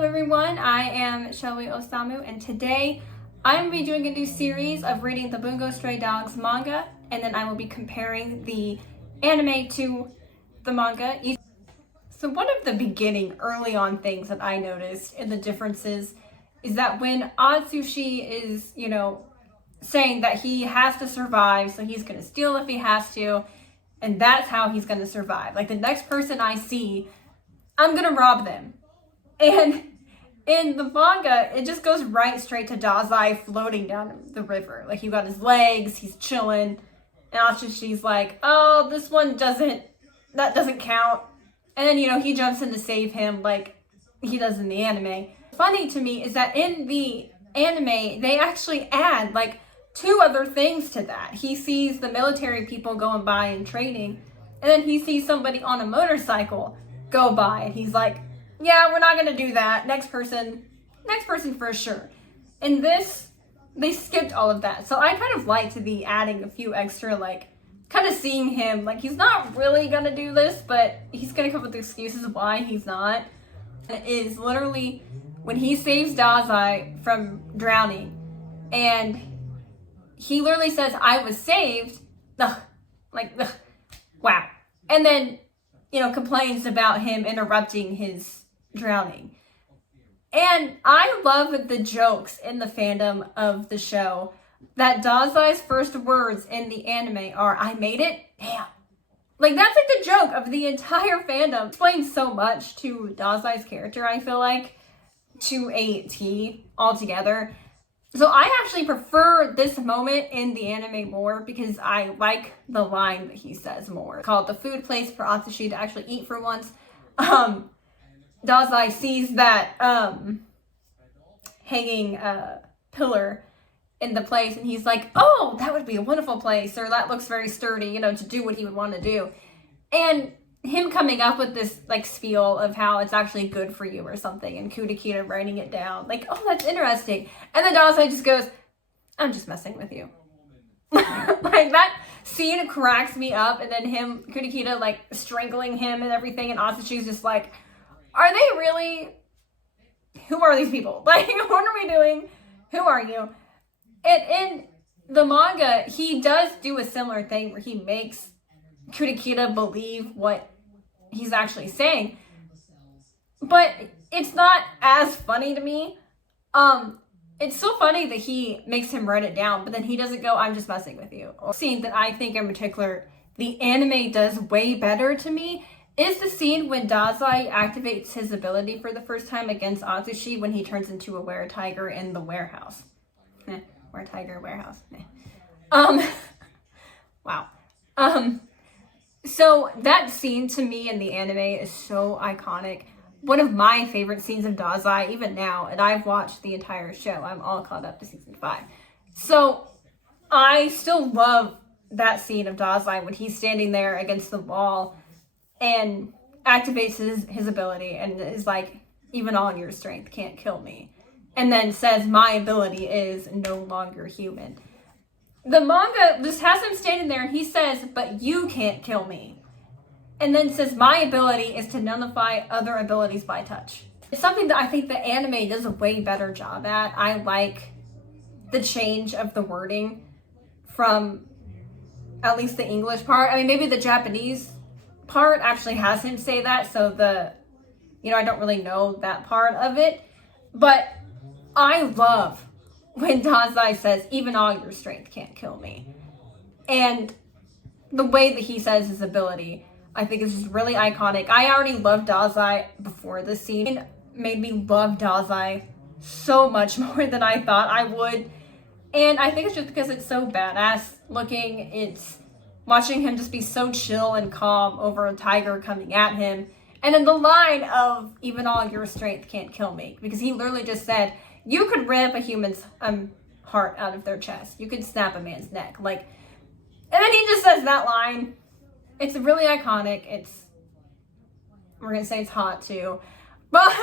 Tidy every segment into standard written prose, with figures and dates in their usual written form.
Hello everyone, I am Shelly Osamu, and today I'm going to be doing a new series of reading the Bungou Stray Dogs Manga, and then I will be comparing the anime to the manga. So one of the beginning, early on things that I noticed in the differences is that when Atsushi is, saying that he has to survive, so he's going to steal if he has to, and that's how he's going to survive. Like the next person I see, I'm going to rob them. And in the manga, it just goes right straight to Dazai floating down the river. Like, you got his legs, he's chilling, and Atsushi's like, oh, this one that doesn't count. And then, he jumps in to save him like he does in the anime. Funny to me is that in the anime, they actually add like 2 other things to that. He sees the military people going by and training, and then he sees somebody on a motorcycle go by, and he's like, yeah, we're not gonna do that. Next person for sure. In this, they skipped all of that. So I kind of liked the adding a few extra, like, kind of seeing him, like, he's not really gonna do this, but he's gonna come up with excuses why he's not. And it is literally when he saves Dazai from drowning, and he literally says, I was saved. Ugh, like, ugh, wow. And then, complains about him interrupting his drowning. And I love the jokes in the fandom of the show that Dazai's first words in the anime are, I made it? Damn. Like, that's like the joke of the entire fandom. It explains so much to Dazai's character, I feel like, to a T altogether. So I actually prefer this moment in the anime more because I like the line that he says more. It's called the food place for Atsushi to actually eat for once. Dazai sees that hanging pillar in the place, and he's like, oh, that would be a wonderful place, or that looks very sturdy, to do what he would want to do. And him coming up with this like spiel of how it's actually good for you or something, and Kudakita writing it down, like, oh, that's interesting. And then Dazai just goes, I'm just messing with you. Like, that scene cracks me up, and then Kudakita like strangling him and everything, and Atsushi's just like, are they really? Who are these people? Like, what are we doing? Who are you? And in the manga, he does do a similar thing where he makes Kudakita believe what he's actually saying. But it's not as funny to me. It's so funny that he makes him write it down, but then he doesn't go, I'm just messing with you. Or scene that I think in particular the anime does way better to me is the scene when Dazai activates his ability for the first time against Atsushi when he turns into a were-tiger in the warehouse. Were-tiger warehouse. Wow. So that scene to me in the anime is so iconic. One of my favorite scenes of Dazai, even now, and I've watched the entire show. I'm all caught up to season 5. So I still love that scene of Dazai when he's standing there against the wall and activates his ability and is like, even all your strength can't kill me. And then says, my ability is no longer human. The manga just has him standing there and he says, but you can't kill me. And then says, my ability is to nullify other abilities by touch. It's something that I think the anime does a way better job at. I like the change of the wording from at least the English part. I mean, maybe the Japanese part actually has him say that, so I don't really know that part of it, but I love when Dazai says, even all your strength can't kill me. And the way that he says his ability, I think is just really iconic. I already loved Dazai before this scene. It made me love Dazai so much more than I thought I would. And I think it's just because it's so badass looking. It's watching him just be so chill and calm over a tiger coming at him. And then the line of, even all your strength can't kill me. Because he literally just said, you could rip a human's heart out of their chest. You could snap a man's neck. Like, and then he just says that line. It's really iconic. We're going to say it's hot too. But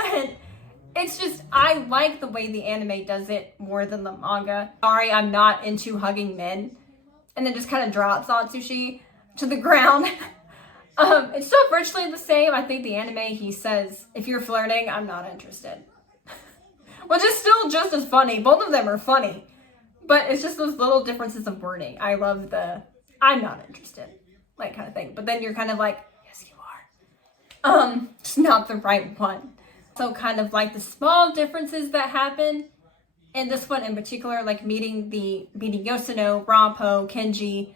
it's just, I like the way the anime does it more than the manga. Sorry, I'm not into hugging men. And then just kind of drops Atsushi to the ground. It's still virtually the same. I think the anime, he says, if you're flirting, I'm not interested. which is still just as funny. Both of them are funny, but it's just those little differences of wording. I love the "I'm not interested" like kind of thing, but then you're kind of like, yes, you are. Just not the right one. So kind of like the small differences that happen in this one in particular, like meeting Yoshino, Rampo, Kenji.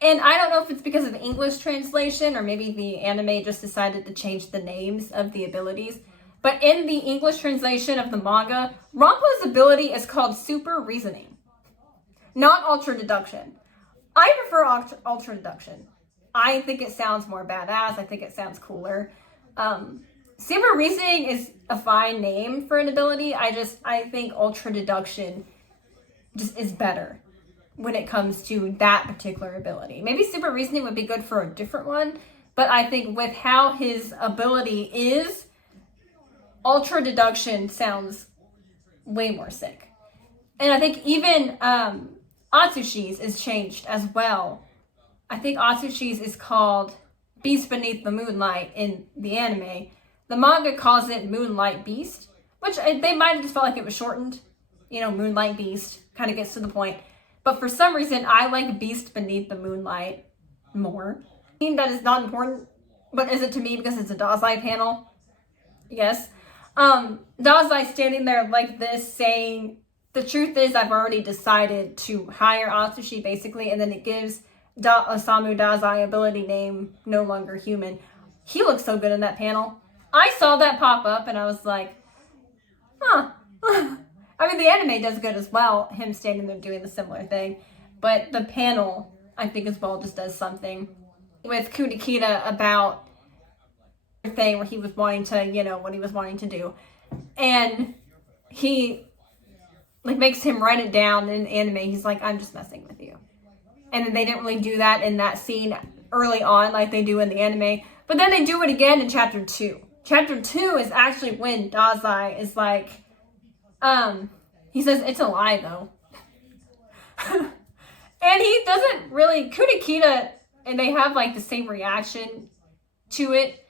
And I don't know if it's because of English translation or maybe the anime just decided to change the names of the abilities. But in the English translation of the manga, Rampo's ability is called super reasoning, not ultra deduction. I prefer ultra deduction. I think it sounds more badass. I think it sounds cooler. Super reasoning is a fine name for an ability. I think ultra deduction just is better when it comes to that particular ability. Maybe super reasoning would be good for a different one, but I think with how his ability is, ultra deduction sounds way more sick. And I think even Atsushi's is changed as well. I think Atsushi's is called Beast Beneath the Moonlight in the anime. The manga calls it Moonlight Beast, which they might have just felt like it was shortened. You know, Moonlight Beast kind of gets to the point. But for some reason, I like Beast Beneath the Moonlight more. I mean, that is not important, but is it to me because it's a Dazai panel? Yes. Dazai standing there like this saying, the truth is I've already decided to hire Atsushi, basically, and then it gives Osamu Dazai ability name, no longer human. He looks so good in that panel. I saw that pop up and I was like, huh. I mean, the anime does good as well, him standing there doing the similar thing. But the panel, I think as well, just does something. With Kunikita about the thing where he was wanting to, you know, what he was wanting to do. And he, like, makes him write it down in anime. He's like, I'm just messing with you. And then they didn't really do that in that scene early on like they do in the anime. But then they do it again in chapter 2. Chapter 2 is actually when Dazai is like, he says, it's a lie though. And he doesn't really, Kunikita, and they have like the same reaction to it.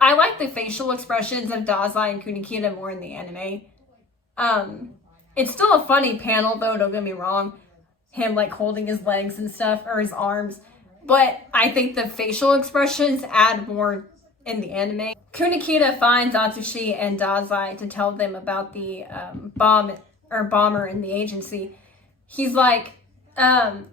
I like the facial expressions of Dazai and Kunikita more in the anime. It's still a funny panel though, don't get me wrong. Him like holding his legs and stuff, or his arms. But I think the facial expressions add more in the anime. Kunikita finds Atsushi and Dazai to tell them about the bomber in the agency. He's like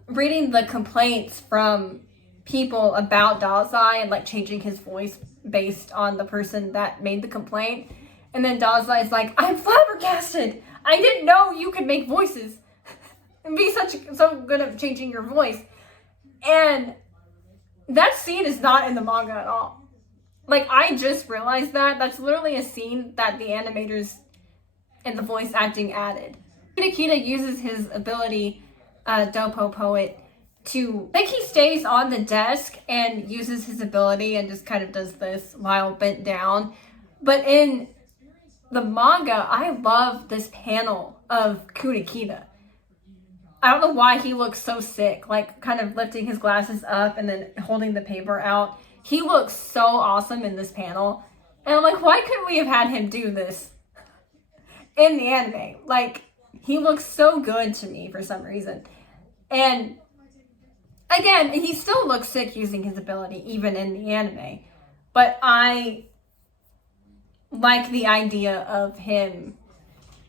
reading the complaints from people about Dazai and like changing his voice based on the person that made the complaint. And then Dazai is like, I'm flabbergasted. I didn't know you could make voices and be so good at changing your voice. And that scene is not in the manga at all. Like, I just realized that. That's literally a scene that the animators and the voice acting added. Kunikita uses his ability, Dopo Poet, to, I think he stays on the desk and uses his ability and just kind of does this while bent down. But in the manga, I love this panel of Kunikita. I don't know why he looks so sick, like kind of lifting his glasses up and then holding the paper out. He looks so awesome in this panel. And I'm like, why couldn't we have had him do this in the anime? Like, he looks so good to me for some reason. And again, he still looks sick using his ability, even in the anime. But I like the idea of him,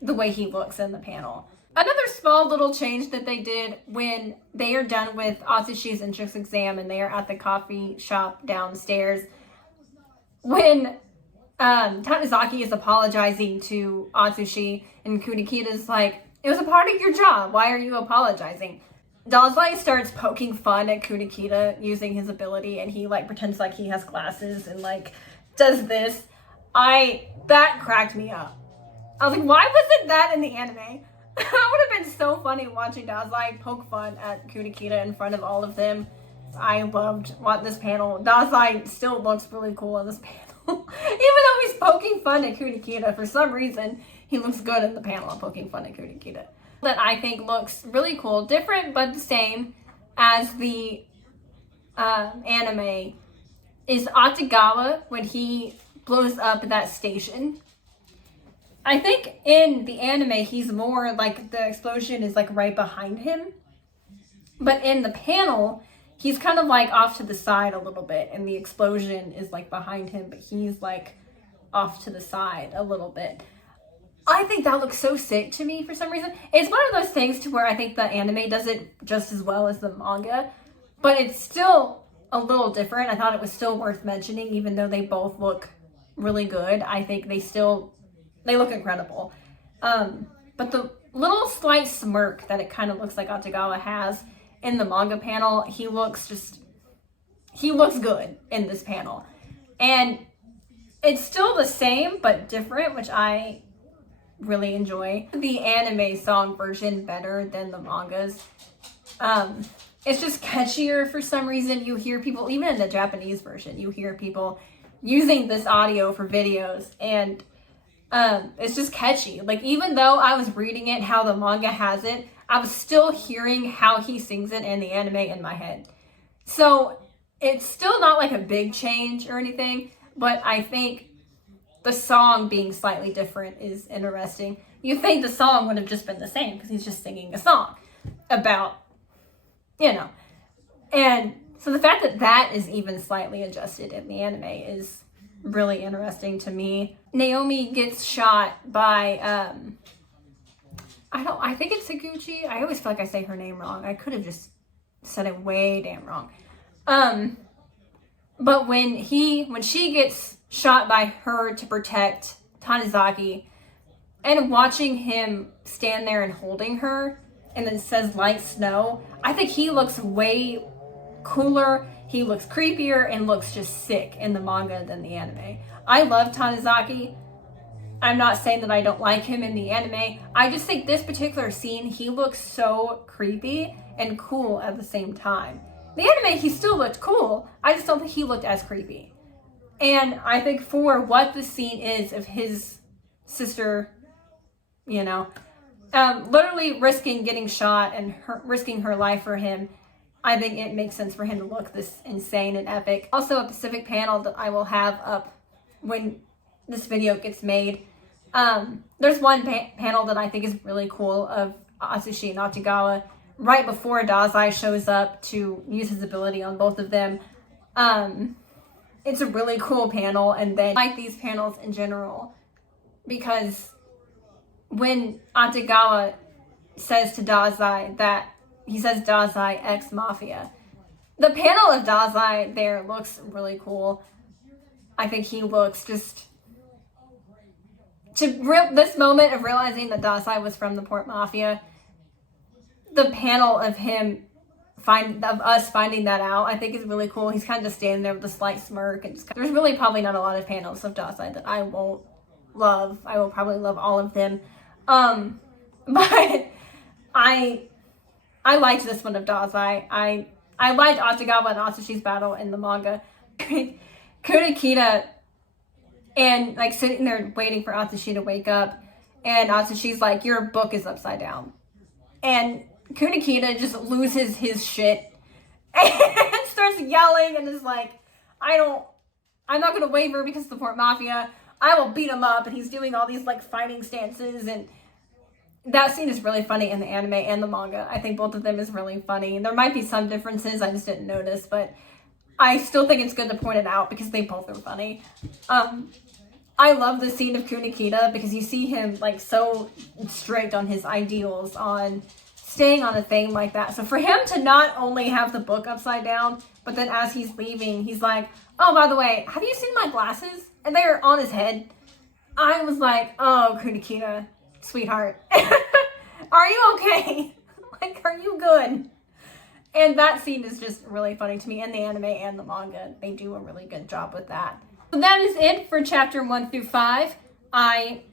the way he looks in the panel. Another small little change that they did when they are done with Atsushi's entrance exam and they are at the coffee shop downstairs, when Tanizaki is apologizing to Atsushi and Kunikita's like, it was a part of your job, why are you apologizing? Dazai starts poking fun at Kunikita using his ability and he like pretends like he has glasses and like does this. That cracked me up. I was like, why wasn't that in the anime? That would have been so funny watching Dazai poke fun at Kunikita in front of all of them. I loved this panel. Dazai still looks really cool in this panel. Even though he's poking fun at Kunikita, for some reason, he looks good in the panel of poking fun at Kunikita. That I think looks really cool. Different, but the same as the anime is Atagawa when he blows up that station. I think in the anime, he's more like the explosion is like right behind him. But in the panel, he's kind of like off to the side a little bit, and the explosion is like behind him, but he's like off to the side a little bit. I think that looks so sick to me for some reason. It's one of those things to where I think the anime does it just as well as the manga, but it's still a little different. I thought it was still worth mentioning, even though they both look really good. I think they look incredible. But the little slight smirk that it kind of looks like Atagawa has in the manga panel, he looks good in this panel. And it's still the same, but different, which I really enjoy. The anime song version better than the mangas. It's just catchier for some reason. You hear people, even in the Japanese version, you hear people using this audio for videos, and it's just catchy. Like, even though I was reading it how the manga has it, I was still hearing how he sings it in the anime in my head. So it's still not like a big change or anything, but I think the song being slightly different is interesting. You think the song would have just been the same because he's just singing a song about, and so the fact that that is even slightly adjusted in the anime is really interesting to me. Naomi gets shot by, I think it's Higuchi. I always feel like I say her name wrong. I could have just said it way damn wrong. But when she gets shot by her to protect Tanizaki, and watching him stand there and holding her, and then says light snow, I think he looks way cooler. He looks creepier and looks just sick in the manga than the anime. I love Tanizaki. I'm not saying that I don't like him in the anime. I just think this particular scene, he looks so creepy and cool at the same time. The anime, he still looked cool. I just don't think he looked as creepy. And I think for what the scene is of his sister, literally risking getting shot and risking her life for him, I think it makes sense for him to look this insane and epic. Also, a specific panel that I will have up when this video gets made. There's one panel that I think is really cool of Atsushi and Atagawa right before Dazai shows up to use his ability on both of them. It's a really cool panel, and then I like these panels in general because when Atagawa says to Dazai that he says Dazai X Mafia, the panel of Dazai there looks really cool. I think he looks just this moment of realizing that Dazai was from the Port Mafia. The panel of him us finding that out, I think is really cool. He's kind of just standing there with a slight smirk, and there's really probably not a lot of panels of Dazai that I won't love. I will probably love all of them. But I liked this one of Dazai. I liked Atagawa and Atsushi's battle in the manga. Kunikita and like sitting there waiting for Atsushi to wake up, and Atsushi's like, your book is upside down. And Kunikita just loses his shit and starts yelling and is like, I'm not gonna waver because of the Port Mafia. I will beat him up, and he's doing all these like fighting stances, and that scene is really funny in the anime and the manga. I think both of them is really funny. There might be some differences I just didn't notice, but I still think it's good to point it out because they both are funny. I love the scene of Kunikita because you see him like so strict on his ideals on staying on a thing like that. So for him to not only have the book upside down, but then as he's leaving, he's like, oh, by the way, have you seen my glasses? And they're on his head. I was like, oh, Kunikita, sweetheart, are you okay? Like, are you good? And that scene is just really funny to me in the anime and the manga. They do a really good job with that. So that is it for chapter 1 through 5. I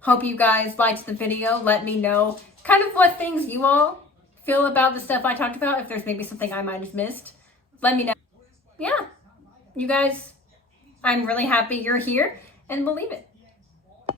hope you guys liked the video. Let me know kind of what things you all feel about the stuff I talked about. If there's maybe something I might have missed, let me know. Yeah, you guys, I'm really happy you're here and believe it.